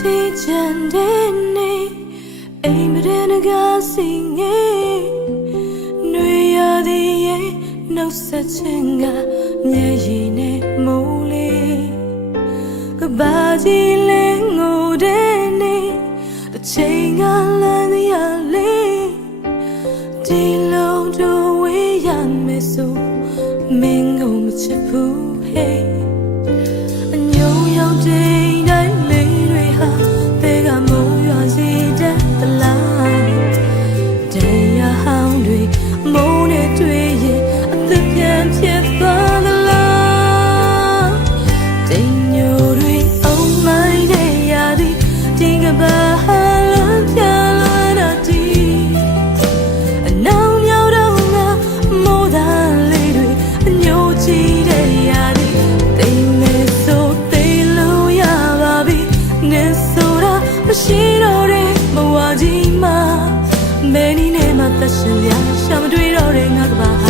တီချန်တဲ့နေအိမ်မတဲ့ငါစီငယ်နွေရသည်ရဲ့နှုတ်ဆက်ခြင်းကမျက်ရည်နဲ့မိုးလေးကဘာကြီးလဲငိုတဲ့နေတစ်ချိန်ကလမ်းရလေးဒီလုံးတို့ဝေးရမယ်ဆိုမင်းကိုမချစ်ဘူး hey မဲနီးနဲ့မှသက်ရှင်ရရှာမတွေ့တော့တဲ့ငါကပါ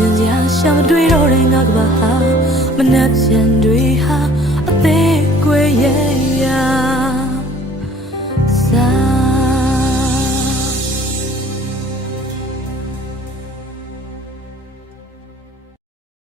ရှင်ရာရှာမတွေ့တော့တဲ့ငါကဘာဟာမနှက်ပြန်တွေဟာအသေးကွယ်ရဲ့ရာ